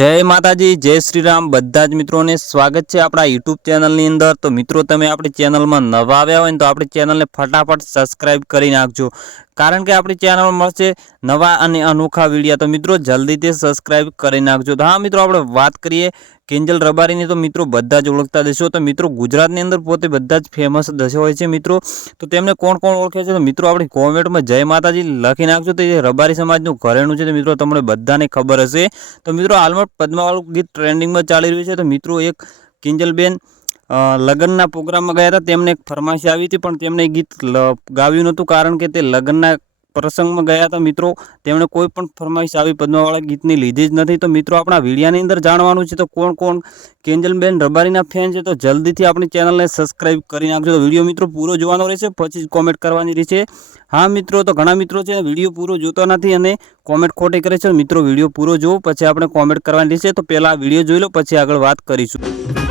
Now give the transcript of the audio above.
જય માતાજી, જય શ્રી રામ બધા જ મિત્રોને સ્વાગત છે આપણા યુટ્યુબ ચેનલની અંદર. તો મિત્રો, તમે આપણી ચેનલમાં નવા આવ્યા હોય ને તો આપણી ચેનલને ફટાફટ સબસ્ક્રાઈબ કરી નાખજો. કારણ કે આપણી ચેનલમાં મળશે નવા અને અનોખા વિડીયા. તો મિત્રો, જલ્દીથી સબસ્ક્રાઈબ કરી નાખજો. તો હા, મિત્રો, આપણે વાત કરીએ કિંજલ રબારીની તો મિત્રો બધા જ ઓળખતા દેશો. તો મિત્રો ગુજરાતની અંદર પોતે બધા જ ફેમસ દશો હોય છે મિત્રો. તો તેમને કોણ કોણ ઓળખે છે? તો મિત્રો આપણી કોમેન્ટમાં જય માતાજી લખી નાખજો. તો એ રબારી સમાજનું ઘરેણું છે તો મિત્રો તમને બધાને ખબર હશે. તો મિત્રો હાલમાં પદ્માવાળું ગીત ટ્રેન્ડિંગમાં ચાલી રહ્યું છે. તો મિત્રો એક કિંજલબેન લગ્નના પ્રોગ્રામમાં ગયા હતા. તેમને એક ફરમાઈશ આવી હતી, પણ તેમણે ગીત ગાવ્યું નહોતું કારણ કે તે લગ્નના પ્રસંગમાં ગયા હતા મિત્રો, તેમણે કોઈ પણ ફરમાઈશ આવી પદ્માવાળા ગીતની લીધી જ નથી. તો મિત્રો, આપણા વિડીયાની અંદર જાણવાનું છે તો કોણ કોણ કેન્જલબેન રબારીના ફેન છે તો જલ્દીથી આપણી ચેનલને સબસ્ક્રાઇબ કરી નાખજો. તો વીડિયો મિત્રો પૂરો જોવાનો રહેશે, પછી જ કોમેન્ટ કરવાની રહેશે. હા મિત્રો, તો ઘણા મિત્રો છે, વીડિયો પૂરો જોતા નથી અને કોમેન્ટ ખોટી કરે છે. મિત્રો, વીડિયો પૂરો જોવો, પછી આપણે કોમેન્ટ કરવાની રહેશે. તો પહેલાં વીડિયો જોઈ લો, પછી આગળ વાત કરીશું.